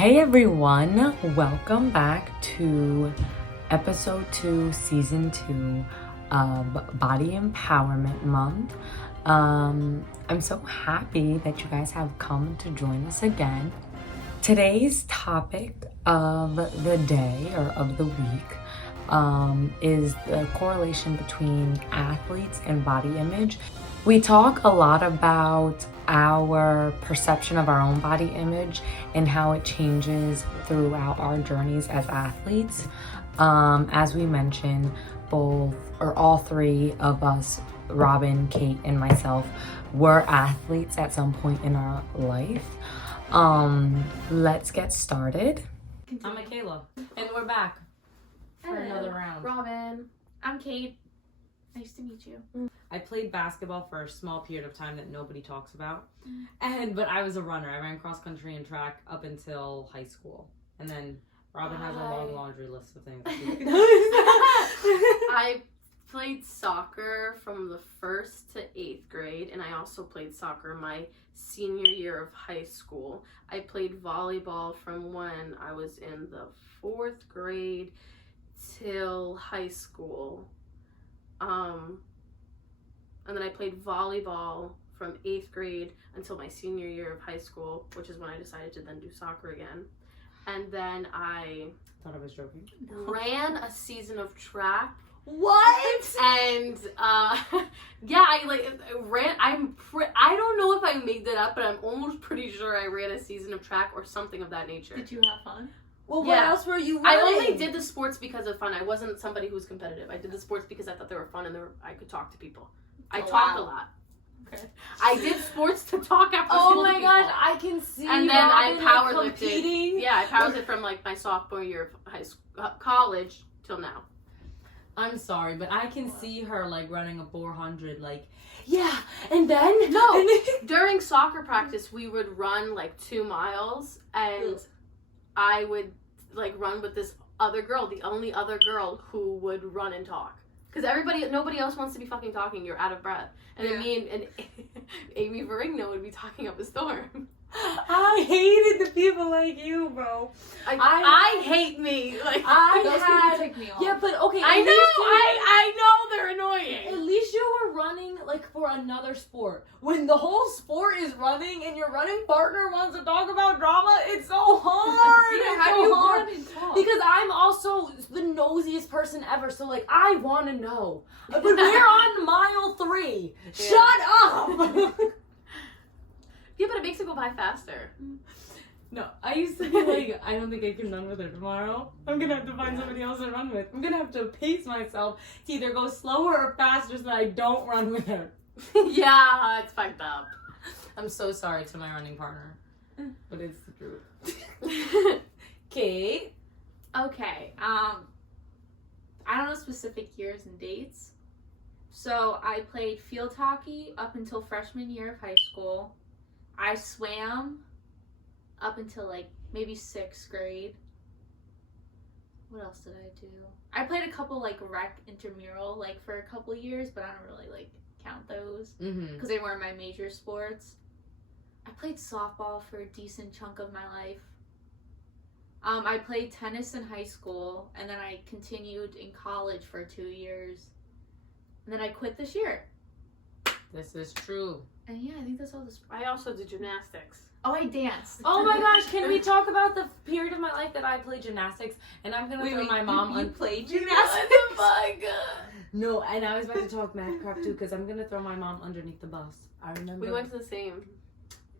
Hey everyone, welcome back to episode 2, season 2 of Body Empowerment Month. I'm so happy that you guys have come to join us again. Today's topic of the day or of the week is the correlation between athletes and body image. We talk a lot about our perception of our own body image and how it changes throughout our journeys as athletes. As we mentioned, all three of us, Robin, Kate, and myself, were athletes at some point in our life. Let's get started. I'm Michaela, and we're back for another round. Robin, I'm Kate. Nice to meet you. I played basketball for a small period of time that nobody talks about, but I was a runner. I ran cross country and track up until high school, and then Robin has a long laundry list of things. I played soccer from the 1st to 8th grade, and I also played soccer my senior year of high school. I played volleyball from when I was in the 4th grade till high school. And then I played volleyball from 8th grade until my senior year of high school, which is when I decided to then do soccer again. And then I thought I was joking. Ran a season of track. What? And yeah, I ran. I don't know if I made that up, but I'm almost pretty sure I ran a season of track or something of that nature. Did you have fun? Well, Yeah. what else were you running? I only did the sports because of fun. I wasn't somebody who was competitive. I did the sports because I thought they were fun and I could talk to people. I talked a lot. Okay. I did sports to talk after Oh school. my gosh, I can see. And then Robin, I powerlifted. competing. Yeah, I powerlifted from like my sophomore year of high school, college till now. I'm sorry, but I can see her like running a 400, like, Yeah, and then No, during soccer practice we would run like 2 miles, and I would like run with this other girl, the only other girl who would run and talk. Because nobody else wants to be fucking talking. You're out of breath. And then me and Amy Varigno would be talking up a storm. I hated the people like you, bro. I hate me. Like those I people tick me off. Yeah, but okay. know. I know they're At annoying. least you were running like for another sport. When the whole sport is running and your running partner wants to talk about drama, it's so hard. Yeah, It's how so do you hard. run and talk? Because I'm also the nosiest person ever, so like I want to know. But we're on mile 3. Yeah. Shut up. Yeah, but it makes it go by faster. No, I used to be like, I don't think I can run with her tomorrow. I'm gonna have to find somebody else to run with. I'm gonna have to pace myself to either go slower or faster so that I don't run with her. Yeah, it's fucked up. I'm so sorry to my running partner, but it's the truth. Kate? Okay, I don't know specific years and dates. So I played field hockey up until freshman year of high school. I swam up until like maybe 6th grade. What else did I do? I played a couple like rec intramural like for a couple years, but I don't really like count those because they weren't my major sports. I played softball for a decent chunk of my life. I played tennis in high school, and then I continued in college for 2 years. And then I quit this year. This is true. And yeah, I think that's all the sports. I also did gymnastics. Oh, I danced. Oh my gosh, can we talk about the period of my life that I played gymnastics? And I'm gonna throw my mom you on. played Gymnastics? Oh my god. No, and I was about to talk mad crap too, because I'm gonna throw my mom underneath the bus. I remember. We went to the same.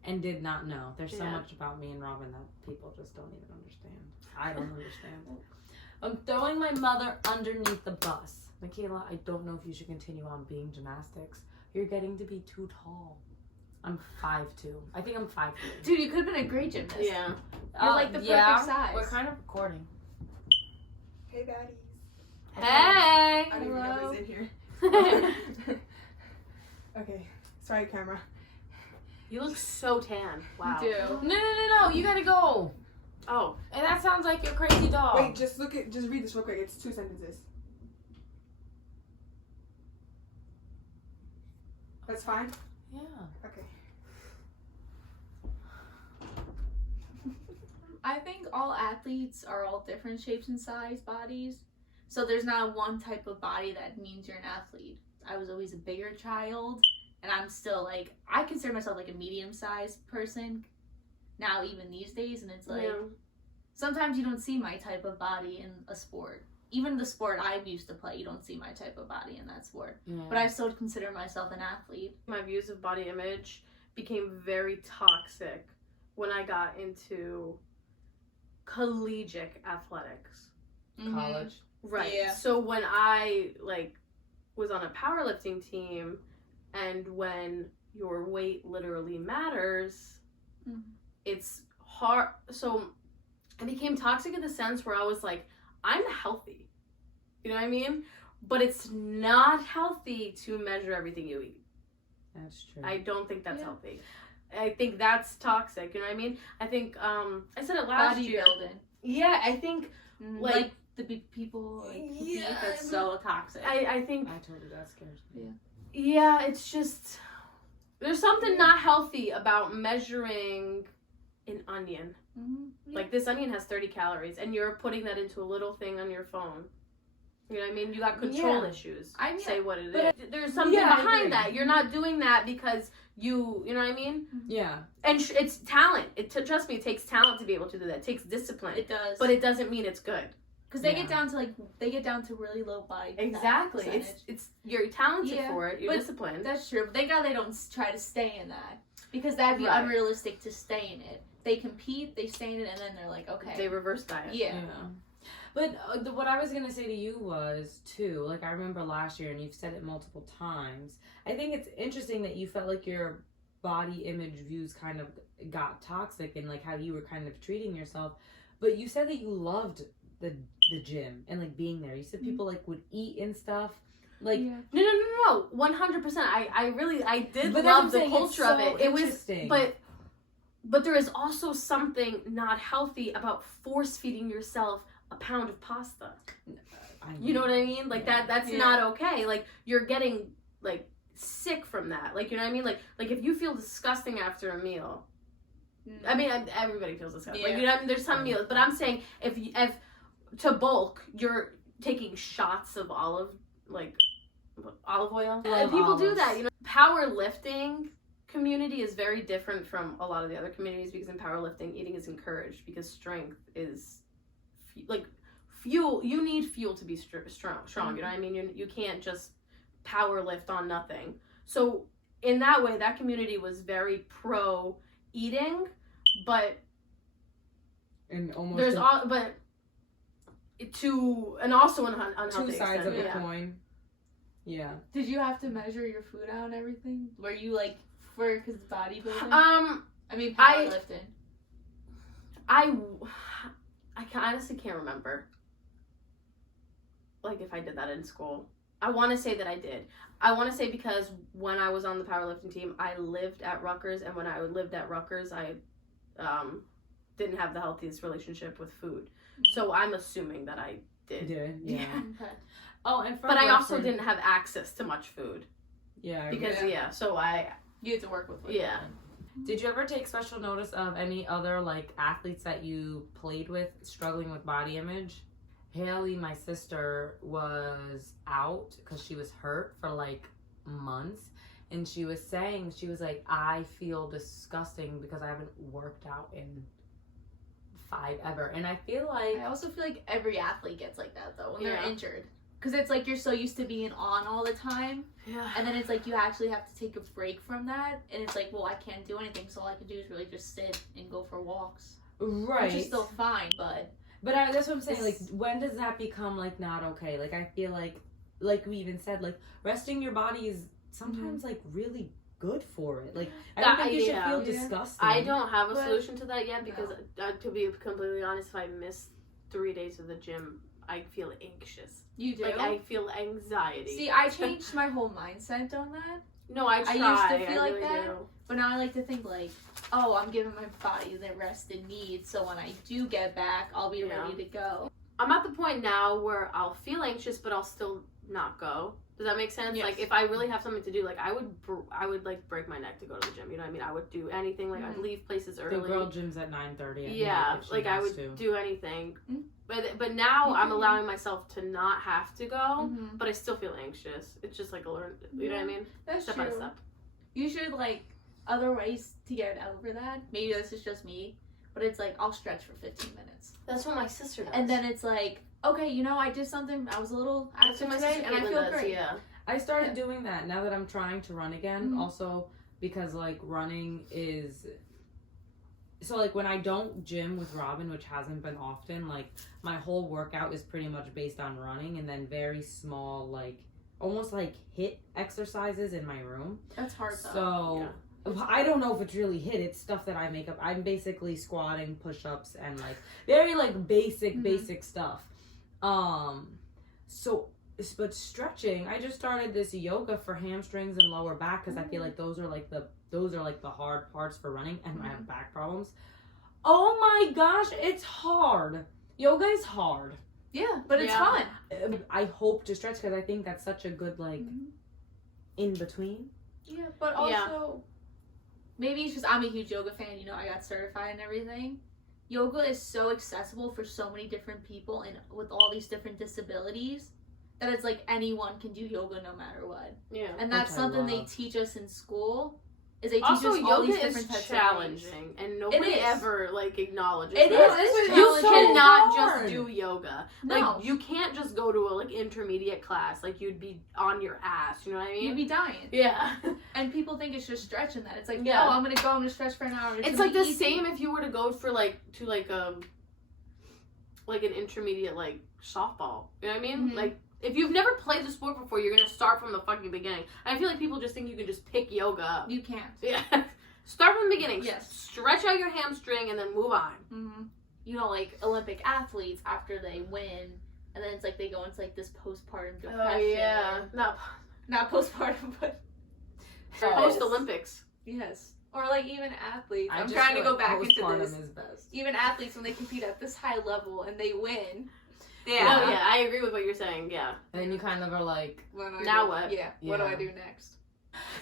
And did not know. There's so Yeah. much about me and Robin that people just don't even understand. I don't understand. I'm throwing my mother underneath the bus. Michaela, I don't know if you should continue on being gymnastics. You're getting to be too tall. I'm 5'2". I think I'm 5'3". Dude, you could have been a great gymnast. Yeah. You're like the perfect size. We're kind of recording. Hey, baddies. Hey. I don't even know Hello. who's in here. Okay, sorry, camera. You look so tan. Wow. You do. No. You gotta go. Oh. And that sounds like your crazy dog. Wait, just read this real quick. It's 2 sentences. That's fine? Yeah. Okay. I think all athletes are all different shapes and size bodies. So there's not one type of body that means you're an athlete. I was always a bigger child, and I'm still like, I consider myself like a medium-sized person now, even these days, and it's like, sometimes you don't see my type of body in a sport. Even the sport I used to play, you don't see my type of body in that sport. Yeah. But I still consider myself an athlete. My views of body image became very toxic when I got into collegiate athletics. College. Right. Yeah. So when I like was on a powerlifting team, and when your weight literally matters, it's hard. So it became toxic in the sense where I was like, I'm healthy. You know what I mean? But it's not healthy to measure everything you eat. That's true. I don't think that's healthy. I think that's toxic. You know what I mean? I think I said it last year. Bodybuilding. Yeah, I think Like the big people, like, beef, that's so toxic. I think I told you that scares me. yeah, it's just there's something not healthy about measuring an onion. Like this onion has 30 calories, and you're putting that into a little thing on your phone. You know what I mean? You got control issues. I mean, say what it is. There's something behind that. You're not doing that because you know what I mean? Yeah. And it's talent. Trust me, it takes talent to be able to do that. It takes discipline. It does. But it doesn't mean it's good. Because they get down to really low body fat Exactly. percentage. It's you're talented Yeah, for it. You're but disciplined. That's true. But thank God they don't try to stay in that. Because that'd be Right. unrealistic to stay in it. They compete, they stay in it, and then they're like, okay. They reverse diet. Yeah. But what I was going to say to you was, too, like I remember last year, and you've said it multiple times, I think it's interesting that you felt like your body image views kind of got toxic and like how you were kind of treating yourself. But you said that you loved the gym and like being there. You said people like would eat and stuff. Like No. 100%. I did but love the saying, culture it's of so it. It was interesting. but there is also something not healthy about force feeding yourself a pound of pasta. You know what I mean? Like that's not okay. Like you're getting like sick from that. Like you know what I mean? Like if you feel disgusting after a meal. I mean everybody feels disgusting. Like you know what I mean? There's some meals, but I'm saying if to bulk, you're taking shots of olive oil. And people do that, you know. Powerlifting community is very different from a lot of the other communities because in powerlifting, eating is encouraged because strength is like fuel. You need fuel to be strong. You know what I mean? You can't just power lift on nothing. So in that way, that community was very pro eating, but and almost there's also an unhealthy two sides extent. of the coin. Yeah. Did you have to measure your food out and everything? Were you like because bodybuilding? I mean powerlifting. I honestly can't remember. Like if I did that in school. I want to say that I did. I want to say because when I was on the powerlifting team, I lived at Rutgers, and when I lived at Rutgers, I didn't have the healthiest relationship with food. So I'm assuming that I did. Yeah. Okay. Oh, and but I also didn't have access to much food. Yeah. Because so you had to work with Yeah. Did you ever take special notice of any other like athletes that you played with struggling with body image? Haley, my sister, was out because she was hurt for like months, and she was saying, she was like, I feel disgusting because I haven't worked out in 5 ever. And I feel like I also feel like every athlete gets like that though when they're injured. Because it's like you're so used to being on all the time. Yeah. And then it's like you actually have to take a break from that. And it's like, well, I can't do anything. So all I can do is really just sit and go for walks. right. Which is still fine, but that's what I'm saying. Like, when does that become like not okay? Like, I feel like we even said, like, resting your body is sometimes like really good for it. Like, I don't think you should feel disgusting. I don't have a solution to that yet because to be completely honest, if I miss 3 days of the gym, I feel anxious. You do? Like, I feel anxiety. See, I changed my whole mindset on that. No, I try. I used to feel like really that. do. But now I like to think like, oh, I'm giving my body the rest it needs. So when I do get back, I'll be ready to go. I'm at the point now where I'll feel anxious, but I'll still not go. Does that make sense? Yes. Like, if I really have something to do, like, I would like break my neck to go to the gym. You know what I mean? I would do anything. Like, I'd leave places early. The girl gyms at 9:30. Yeah, like I would do anything. But now I'm allowing myself to not have to go, but I still feel anxious. It's just like a learn. You know what I mean? That's Step true. by step. You should like other ways to get over that. Maybe this is just me, but it's like I'll stretch for 15 minutes, That's what my sister does. and then it's like, okay, you know, I did something. I was a little that's active what my today, sister and I Caitlin feel does, great. Yeah. I started doing that now that I'm trying to run again. Mhm. Also, because like running is. So like when I don't gym with Robin, which hasn't been often, like my whole workout is pretty much based on running, and then very small, like almost like HIIT exercises in my room. That's hard though. So I don't know if it's really HIIT. It's stuff that I make up. I'm basically squatting, push-ups, and like very like basic stuff. So but stretching, I just started this yoga for hamstrings and lower back because I feel like those are like the hard parts for running, and I have back problems. Oh my gosh, it's hard. Yoga is hard. Yeah, but it's Yeah. fun. I hope to stretch because I think that's such a good like in between. Yeah, but also maybe it's just I'm a huge yoga fan. You know, I got certified and everything. Yoga is so accessible for so many different people and with all these different disabilities that it's like anyone can do yoga no matter what. Yeah. And that's Which I something they love. teach us in school. Is they teach Also, us all these yoga different is types challenging, and nobody is. ever like acknowledges It that. is. It's You challenging. cannot hard. just do yoga. No. Like, you can't just go to a like intermediate class. Like, you'd be of your ass. You know what I of mean? you'd be dying. Yeah. And people think it's just stretching that. It's like, Yeah. no, I'm gonna stretch for an hour. It's gonna like be the easy. same if you were to go for like an intermediate like softball. You know what I mean? Mhm. Like, if you've never played the sport before, you're gonna start from the fucking beginning. I feel like people just think you can just pick yoga up. You can't. Yeah. Start from the beginning. Yes. Stretch out your hamstring and then move on. Mm-hmm. You know, like Olympic athletes after they win, and then it's like they go into like this postpartum depression. Oh yeah. Not postpartum, but Post Olympics. yes. Or like even athletes. I'm just trying to feel go like back into postpartum this. is best. Even athletes when they compete at this high level and they win. Oh yeah, I agree with what you're saying. Yeah. And then you kind of are like, Now what? Yeah. What do Yeah. I do next?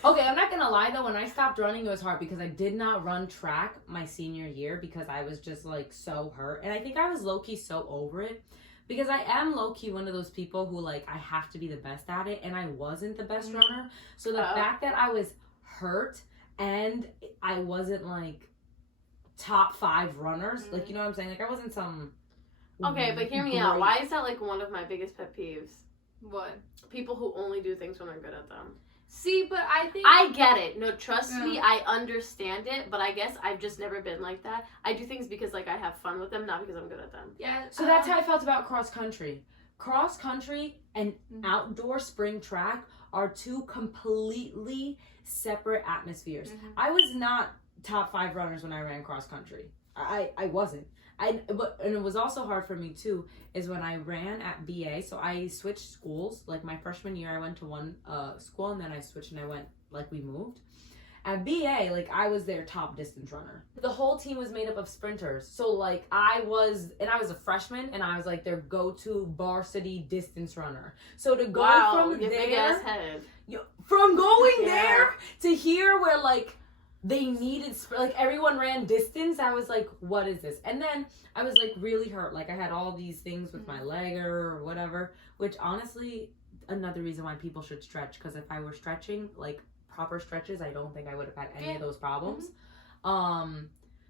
okay, I'm not gonna lie though, when I stopped running it was hard because I did not run track my senior year because I was just like so hurt. And I think I was low-key so over it because I am low-key one of those people who like I have to be the best at it, and I wasn't the best runner. So the fact that I was hurt and I wasn't like top 5 runners, like, you know what I'm saying? Like I wasn't some Okay, but hear me out. Why is that like one of my biggest pet peeves? What? People who only do things when they're good at them. See, but I think I get it. No, trust me, I understand it, but I guess I've just never been like that. I do things because like I have fun with them, not because I'm good at them. yeah. So that's how I felt about cross country. Cross country and outdoor spring track are 2 completely separate atmospheres. I was not top 5 runners when I ran cross country. I wasn't. And it was also hard for me too is when I ran at BA. So I switched schools. Like my freshman year I went to one school, and then I switched and I went, like, we moved. At BA, like, I was their top distance runner. The whole team was made up of sprinters. So like I was a freshman, and I was like their go-to varsity distance runner. So to go from your there, big ass head. from going Yeah. there to here where like they needed like everyone ran distance, I was like, what is this? And then I was like really hurt. Like I had all these things with my leg or whatever, which honestly another reason why people should stretch, because if I were stretching like proper stretches, I don't think I would have had any of those problems.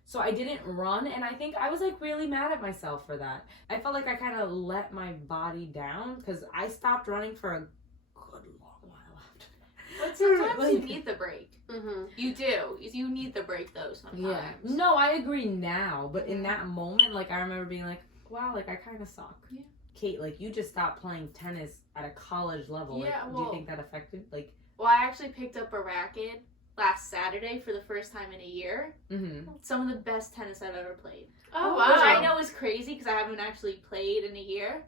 So I didn't run, and I think I was like really mad at myself for that. I felt like I kind of let my body down because I stopped running for a good long while after. But sometimes you Like- need the break. Mm-hmm. You do. You need the break though sometimes. Yeah. No, I agree now, but in that moment, like I remember being like, wow, like I kind of suck. Yeah. Kate, like you just stopped playing tennis at a college level. Yeah, Like, do well- you think that affected? Like, Well, I actually picked up a racket last Saturday for the first time in a year. Some of the best tennis I've ever played. Oh, Which wow. I know is crazy because I haven't actually played in a year.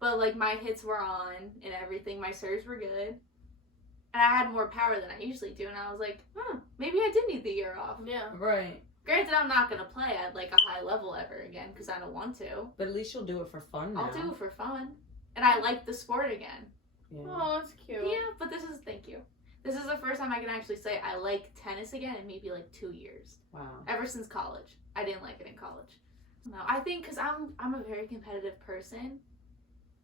But like my hits were on and everything. My serves were good. And I had more power than I usually do. And I was like, maybe I did need the year off. Yeah. right. Granted, I'm not going to play at like a high level ever again because I don't want to. But at least you'll do it for fun now. I'll do it for fun. And I like the sport again. Yeah. Oh, that's cute. Yeah, but thank you. This is the first time I can actually say I like tennis again in maybe like 2 years. Wow. Ever since college. I didn't like it in college. No, I think because I'm a very competitive person.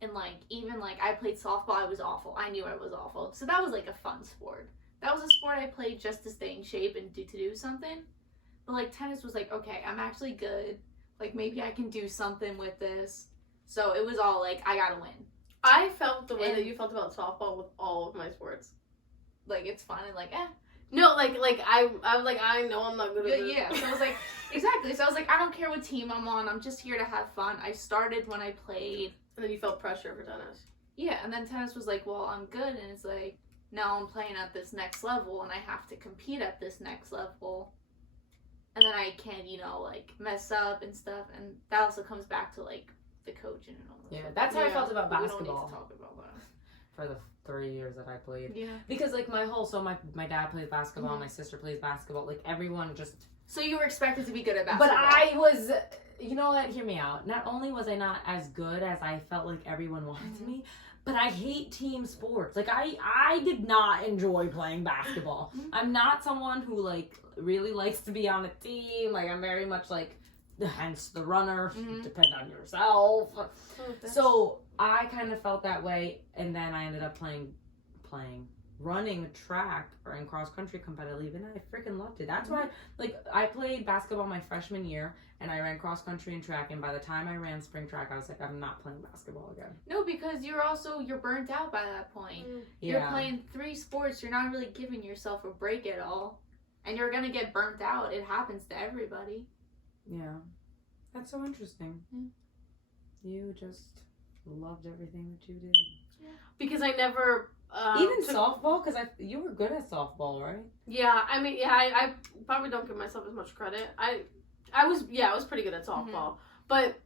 And like, even like I played softball, I was awful. I knew I was awful. So that was like a fun sport. That was a sport I played just to stay in shape and to do something. But like tennis was like, okay, I'm actually good. Like maybe I can do something with this. So it was all like, I gotta win. I felt the way that you felt about softball with all of my sports. Like it's fun and like, eh. No, like I was like, I know I'm not good at this. Yeah, so I was like, exactly. So I was like, I don't care what team I'm on. I'm just here to have fun. I started when I played. And then you felt pressure for tennis. Yeah, and then tennis was like, well, I'm good. And it's like, now I'm playing at this next level and I have to compete at this next level. And then I can't, like, mess up and stuff. And that also comes back to, like, the coaching and all that. Yeah, that's how I felt about We basketball. don't need to talk about that. For the 3 years that I played. Yeah. Because, like, my dad plays basketball, my sister plays basketball. Like, everyone just... So you were expected to be good at But basketball. I was... You know what? Hear me out. Not only was I not as good as I felt like everyone wanted to me, but I hate team sports. Like, I did not enjoy playing basketball. I'm not someone who, like, really likes to be on a team. Like, I'm very much, like, hence the runner. Depend on yourself. So, I kind of felt that way, and then I ended up running track or in cross country competitively, and I freaking loved it. That's why, like, I played basketball my freshman year, and I ran cross country and track, and by the time I ran spring track, I was like, I'm not playing basketball again. No, because you're burnt out by that point. You're playing 3 sports, you're not really giving yourself a break at all. And you're gonna get burnt out. It happens to everybody. Yeah. That's so interesting. You just loved everything that you did. Yeah. Because I never... Even softball? Because you were good at softball, right? Yeah, I mean, I probably don't give myself as much credit. I was pretty good at softball. But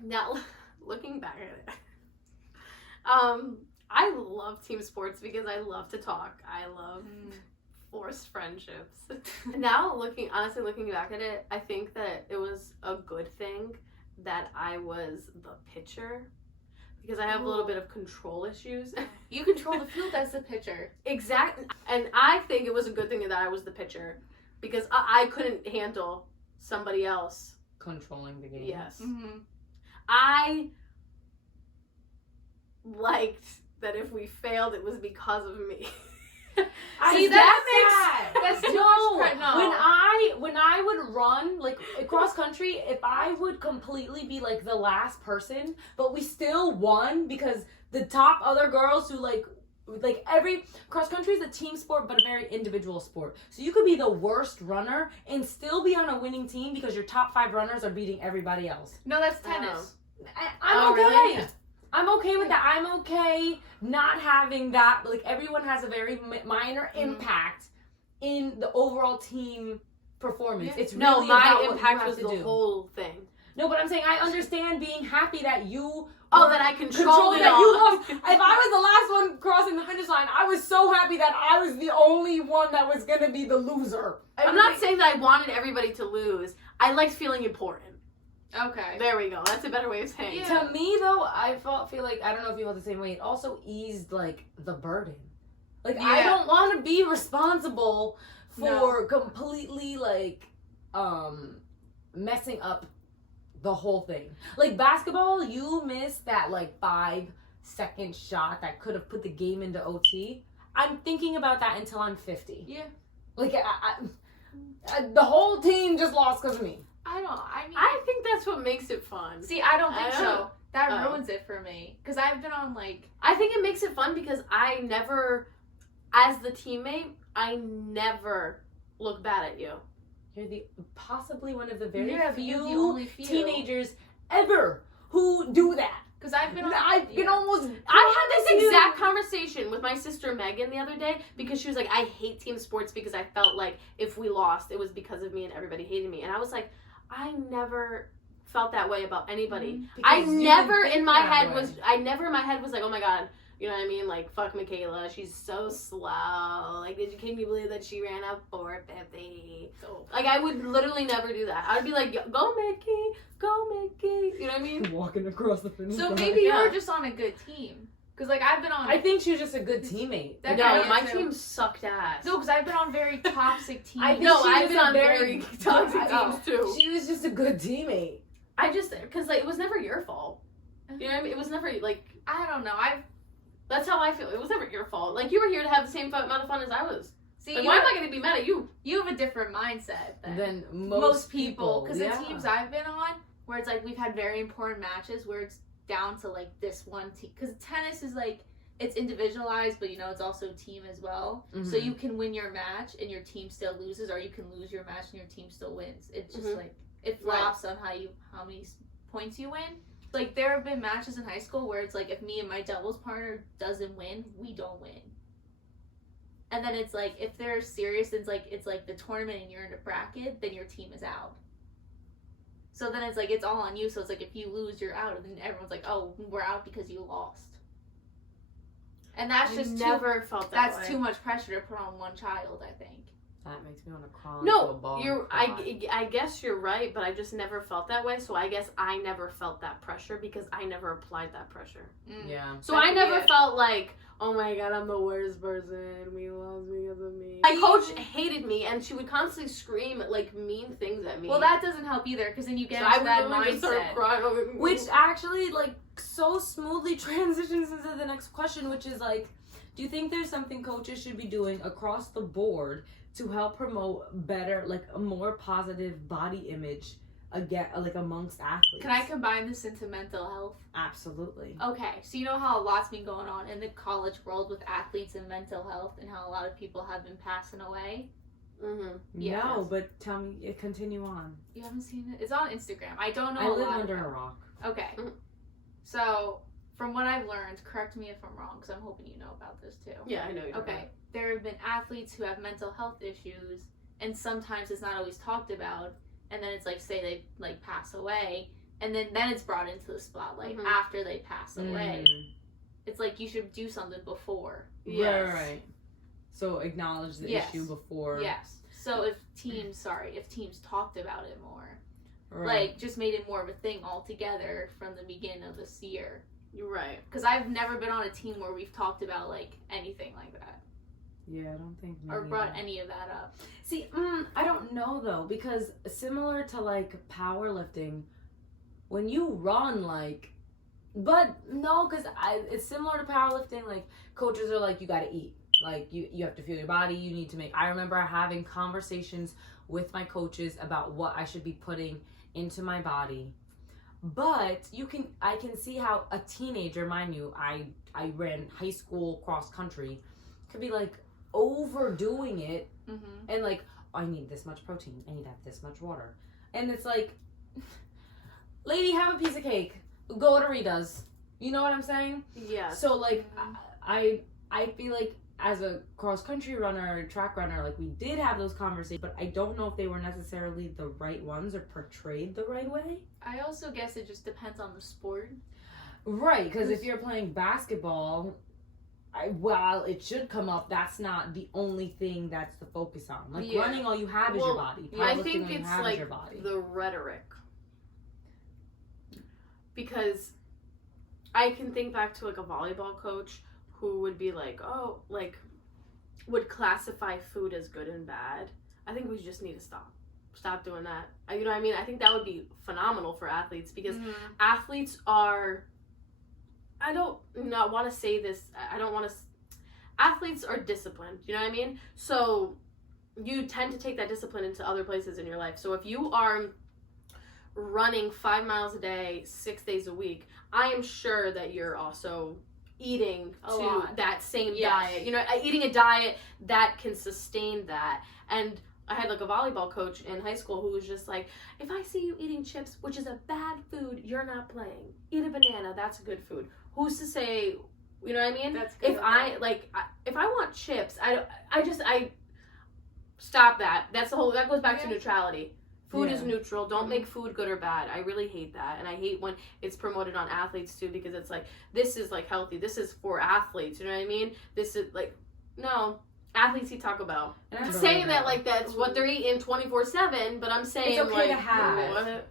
now, looking back at it, I love team sports because I love to talk. I love forced friendships. Now, looking back at it, I think that it was a good thing that I was the pitcher. Because I have a little bit of control issues. You control the field as the pitcher. Exactly. And I think it was a good thing that I was the pitcher. Because I couldn't handle somebody else controlling the game. Yes. I liked that if we failed, it was because of me. See, that's too much credit. No. When I would run, like, cross country, if I would completely be, like, the last person, but we still won because the top other girls who, like every cross country is a team sport, but a very individual sport. So you could be the worst runner and still be on a winning team because your top 5 runners are beating everybody else. No, that's tennis. I'm okay. Really? I'm okay with that. I'm okay not having that. Like, everyone has a very minor impact in the overall team performance. It's really my about what impact you have was to the do. whole thing. No, but I'm saying I understand being happy that you that I controlled it that all. you lost. If I was the last one crossing the finish line, I was so happy that I was the only one that was going to be the loser. I'm not saying that I wanted everybody to lose. I liked feeling important. Okay. There we go. That's a better way of saying it. To me, though, I feel like, I don't know if you felt the same way, it also eased, like, the burden. Like, I don't want to be responsible for completely, like, messing up the whole thing. Like, basketball, you missed that, like, 5-second shot that could have put the game into OT. I'm thinking about that until I'm 50. Yeah. Like, the whole team just lost because of me. I think that's what makes it fun. See, I don't think I so. don't- That ruins it for me. Because I've been on, like... I think it makes it fun because I never, as the teammate, I never look bad at you. You're possibly one of the very Yeah, but you're the few only few. teenagers ever who do that. Because I've been on... I can almost... I had this exact conversation with my sister Megan the other day because she was like, I hate team sports because I felt like if we lost, it was because of me and everybody hated me. And I was like, I never felt that way about anybody. Because I you never didn't in think my that head way. was, like, oh my God, You know what I mean? Like, fuck Michaela. She's so slow. Like, can you believe that she ran up 450? Like, I would literally never do that. I'd be like, go, Mickey. Go, Mickey. You know what I mean? Walking across the finish So line. maybe you Yeah. were just on a good team. Because, like, I've been on... I think she was just a good teammate. That No, guy my is team sucked ass. No, because I've been on very toxic teams. I think No, she I've was been a on very very good- toxic I- teams, too. She was just a good teammate. I just, because, like, it was never your fault. You know what I mean? It was never, like, I don't know. that's how I feel. It was never your fault. Like, you were here to have the same amount of fun as I was. See, Like, you, why am I going to be mad at you? you have a different mindset Than most people. Because yeah. the teams I've been on, where it's like we've had very important matches where it's down to like this one team. Because tennis is like, it's individualized, but you know, it's also team as well. So Mhm. you can win your match and your team still loses, or you can lose your match and your team still wins. It's just like, it flops on how many points you win. Like, there have been matches in high school where it's like, if me and my doubles partner doesn't win, we don't win. And then it's like, if they're serious, it's like the tournament and you're in a bracket, then your team is out. So then it's like, it's all on you. So it's like, if you lose, you're out. And then everyone's like, oh, we're out because you lost. And that's just never felt that that's way. too much pressure to put on one child, I think. That makes me want to crawl into a No, ball. I guess you're right, but I just never felt that way. So I guess I never felt that pressure because I never applied that pressure. Yeah. So That I could never be it. felt like, oh my god, I'm the worst person. We lost because of me. My coach hated me, and she would constantly scream like mean things at me. Well, that doesn't help either, because then you get So I into that would literally just start mindset. crying. Which actually, like, so smoothly transitions into the next question, which is, like, do you think there's something coaches should be doing across the board to help promote better, like, a more positive body image, again, like, amongst athletes? Can I combine this into mental health? Absolutely. Okay, so you know how a lot's been going on in the college world with athletes and mental health, and how a lot of people have been passing away? Yes. No, but tell me, continue on. You haven't seen it? It's on Instagram. I don't know I a live lot under about a rock. Okay. Mhm. So, from what I've learned, correct me if I'm wrong, because I'm hoping you know about this too. Yeah, I know you. Okay. There have been athletes who have mental health issues, and sometimes it's not always talked about, and then it's like, say they like pass away, and then it's brought into the spotlight Mhm. after they pass away. Mm. It's like you should do something before. Yes. Right. So acknowledge the Yes. issue before. Yes. So if teams talked about it more, Right. like just made it more of a thing altogether from the beginning of this year. You're right. Because I've never been on a team where we've talked about like anything like that Yeah, I don't think. or many brought of- any of that up. See, I don't know though, because similar to like powerlifting, when you run, like, but no, because it's similar to powerlifting. Like, coaches are like, you got to eat. Like, you have to feel your body. You need to make. I remember having conversations with my coaches about what I should be putting into my body. But I can see how a teenager, mind you, I ran high school cross country, could be like overdoing it. Mm-hmm. And like, I need this much protein. I need to have this much water. And it's like, lady, have a piece of cake. Go to Rita's. You know what I'm saying? Yes. So like, I feel like as a cross country runner, track runner, like we did have those conversations, but I don't know if they were necessarily the right ones or portrayed the right way. I also guess it just depends on the sport. Right, because if you're playing basketball, while it should come up, that's not the only thing that's the focus on. Like, Yeah. running, all you have is your body. I Powerlifting, think all you it's have is like your body. the rhetoric. Because I can think back to like a volleyball coach who would be like, oh, like, would classify food as good and bad. I think we just need to stop doing that. You know what I mean? I think that would be phenomenal for athletes, because athletes are, I don't not want to say this, I don't want to, athletes are disciplined, you know what I mean? So you tend to take that discipline into other places in your life. So if you are running 5 miles a day, 6 days a week, I am sure that you're also eating A to lot. that same Yes. diet, you know, eating a diet that can sustain that. And I had like a volleyball coach in high school who was just like, if I see you eating chips, which is a bad food, you're not playing. Eat a banana, that's a good food. Who's to say, you know what I mean? That's good. If I want chips, I stop that. That's the whole, that goes back to Yeah. neutrality. Food is neutral. Don't make food good or bad. I really hate that. And I hate when it's promoted on athletes too, because it's like, this is like healthy. This is for athletes. You know what I mean? This is like, no. Athletes eat Taco Bell. I'm saying that like that's what they're eating 24/7, but I'm saying it's okay like, to have. what?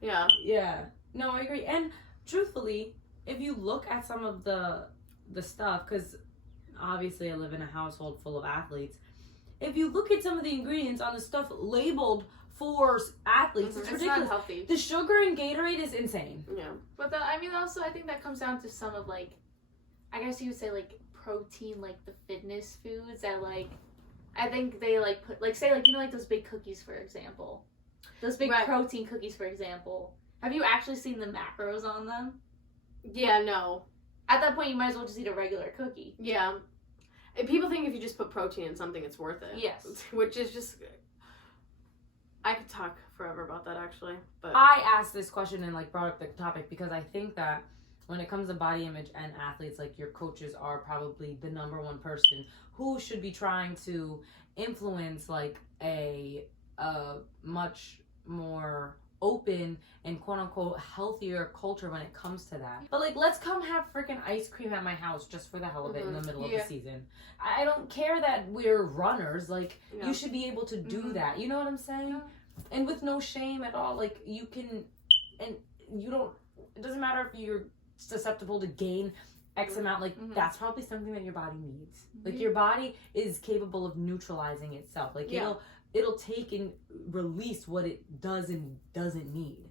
Yeah. Yeah. No, I agree. And truthfully, if you look at some of the stuff, because obviously I live in a household full of athletes, if you look at some of the ingredients on the stuff labeled for athletes, it's ridiculous. Not healthy. The sugar in Gatorade is insane. Yeah. But also I think that comes down to some of like, I guess you would say like protein, like the fitness foods that like, I think they like put like, say like, you know, like those big cookies for example, those big protein cookies for example. Have you actually seen the macros on them? Yeah. No. At that point, you might as well just eat a regular cookie. Yeah. And people think if you just put protein in something, it's worth it. Yes. Which is just, I could talk forever about that actually, but I asked this question and like brought up the topic because I think that when it comes to body image and athletes, like your coaches are probably the number one person who should be trying to influence like a much more open and quote unquote healthier culture when it comes to that. But like, let's come have freaking ice cream at my house just for the hell of it in the middle of the season. I don't care that we're runners. Like, you should be able to do that. You know what I'm saying? Yeah. And with no shame at all. Like, you can, and you don't, it doesn't matter if you're susceptible to gain X amount. Like, that's probably something that your body needs. Like, your body is capable of neutralizing itself. Like, it'll take and release what it does and doesn't need.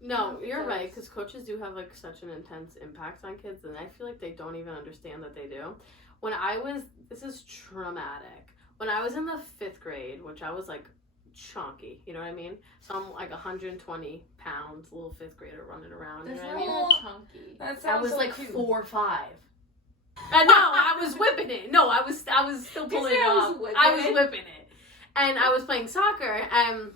No, you're right, because coaches do have like such an intense impact on kids, and I feel like they don't even understand that they do. When I was, this is traumatic. When I was in the 5th grade, which I was like chunky, you know what I mean? So I'm like 120 pounds, little 5th grader running around. That's you know what I mean? not chunky. That I was so like cute. 4 or 5. No, I was whipping it. No, I was still pulling it off. I was whipping it. And I was playing soccer, and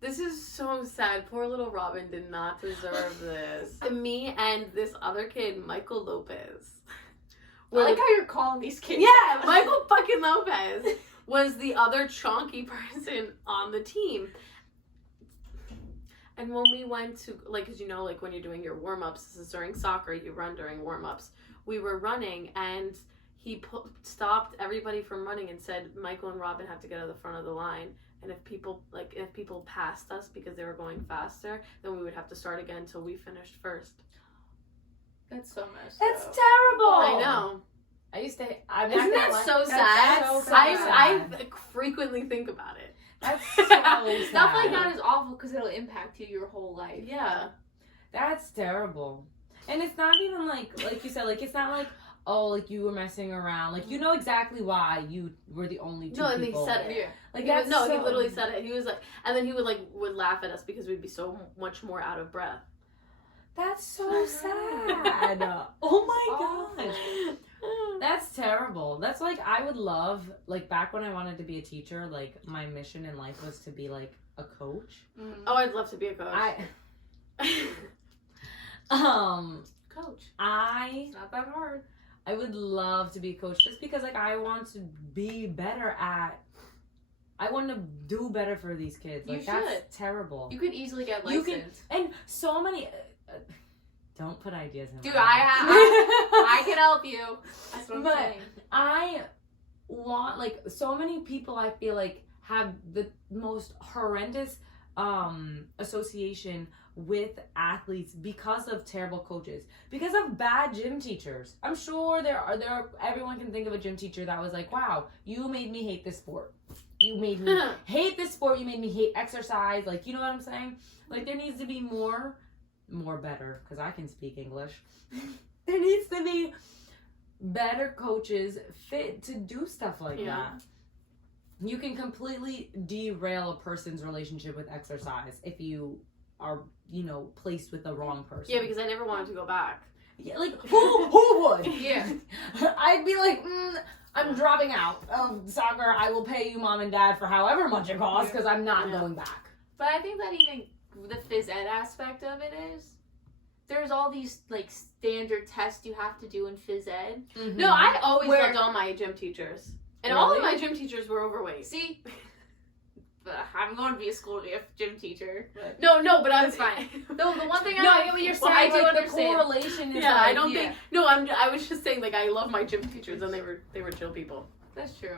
this is so sad. Poor little Robin did not deserve this. Me and this other kid, Michael Lopez. I like how you're calling these kids. Yeah, Michael fucking Lopez was the other chonky person on the team. And when we went to, like, because you know, like when you're doing your warm-ups, this is during soccer, you run during warm-ups. We were running, and he stopped everybody from running and said, Michael and Robin have to get to the front of the line. And if people passed us because they were going faster, then we would have to start again until we finished first. That's so messed That's up. terrible. I know. I used to. Isn't that so sad? So I frequently think about it. That's so sad. Stuff like that is awful because it'll impact you your whole life. Yeah. That's terrible. And it's not even like you said, like it's not like, oh, like you were messing around. Like, you know exactly why you were the only two people. No, and they said it. Yeah. Like, He literally said it. He was like, and then he would laugh at us because we'd be so much more out of breath. That's so sad. Oh my gosh. That's terrible. That's like, I would love, like back when I wanted to be a teacher, like my mission in life was to be like a coach. Oh, I'd love to be a coach. Coach. It's not that hard. I would love to be a coach just because like I want to be better at, I want to do better for these kids. Like, that's terrible. You could easily get You licensed. and so many, don't put ideas in Dude, my head. I can help you. That's what I'm But saying. I want, like, so many people I feel like have the most horrendous association with athletes because of terrible coaches, because of bad gym teachers. I'm sure there are everyone can think of a gym teacher that was like, wow, you made me hate this sport. You made me hate this sport. You made me hate exercise. Like, you know what I'm saying? Like, there needs to be more better, because I can speak English. There needs to be better coaches fit to do stuff like that. You can completely derail a person's relationship with exercise if you are, you know, placed with the wrong person. Yeah, because I never wanted to go back. Yeah, like, who would? Yeah. I'd be like, I'm dropping out of soccer. I will pay you, mom and dad, for however much it costs, because I'm not going back. But I think that even the phys ed aspect of it is, there's all these like standard tests you have to do in phys ed. Mm-hmm. No, I always loved all my gym teachers. And all of my gym teachers were overweight. See? I'm going to be a school to be a gym teacher. But No, but I'm That's fine. the one thing No, I get what you're saying. I do like, the understand. correlation is yeah, like, I don't think. No, I was just saying like I love my gym teachers and they were chill people. That's true.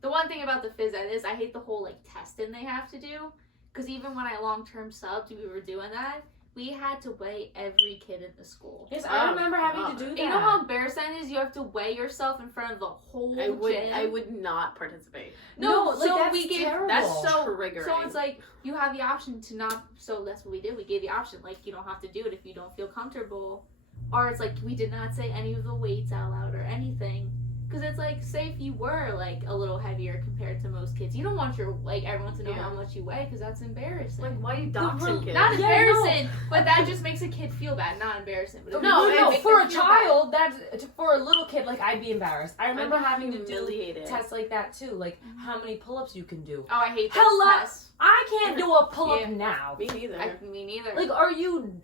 The one thing about the phys ed is I hate the whole like testing they have to do. Because even when I long-term subbed, we were doing that. We had to weigh every kid in the school. Yes, I remember having God. to do that. You know how embarrassing it is? You have to weigh yourself in front of the whole gym. I would not participate. No, like, so that's we gave terrible. That's so triggering. So it's like you have the option to not. So that's what we did. We gave the option like you don't have to do it if you don't feel comfortable, or it's like we did not say any of the weights out loud or anything. Because it's like, say if you were like a little heavier compared to most kids, you don't want your like everyone to know how much you weigh because that's embarrassing. Like, why are you doxing kids? Not Yeah, embarrassing, but that just makes a kid feel bad. Not embarrassing, but it No, makes for them a feel child, that's for a little kid. Like I'd be embarrassed. I remember I'm having to do humiliated. tests like that too, like how many pull-ups you can do. bad. Oh, I hate those Hello? tests. I can't do a pull-up Yeah. now. Me neither. Me neither. Like, are you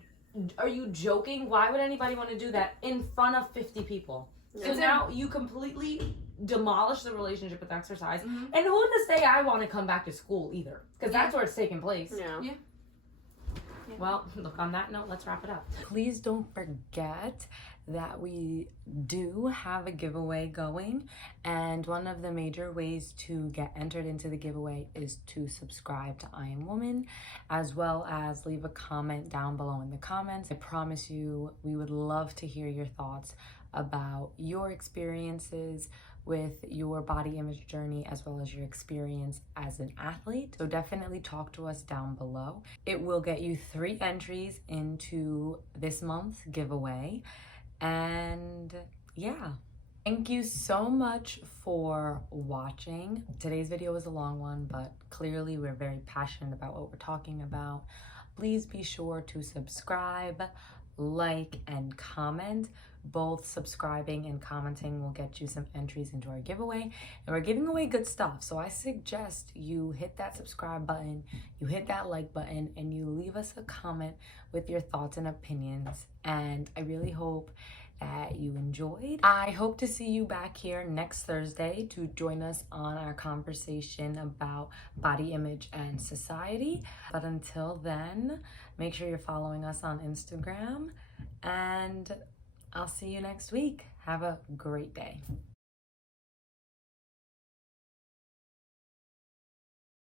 joking? Why would anybody want to do that in front of 50 people? So It's now you completely demolish the relationship with exercise. Mhm. And who to say I want to come back to school either? Because that's where it's taking place. Yeah. Yeah. Well, look, on that note, let's wrap it up. Please don't forget that we do have a giveaway going, and one of the major ways to get entered into the giveaway is to subscribe to I Am Woman, as well as leave a comment down below in the comments. I promise you we would love to hear your thoughts about your experiences with your body image journey, as well as your experience as an athlete. So definitely talk to us down below. It will get you 3 entries into this month's giveaway. And yeah, thank you so much for watching. Today's video was a long one, but clearly we're very passionate about what we're talking about. Please be sure to subscribe, like, and comment. Both subscribing and commenting will get you some entries into our giveaway, and we're giving away good stuff. So I suggest you hit that subscribe button, you hit that like button, and you leave us a comment with your thoughts and opinions. And I really hope that you enjoyed. I hope to see you back here next Thursday to join us on our conversation about body image and society. But until then, make sure you're following us on Instagram, and I'll see you next week. Have a great day.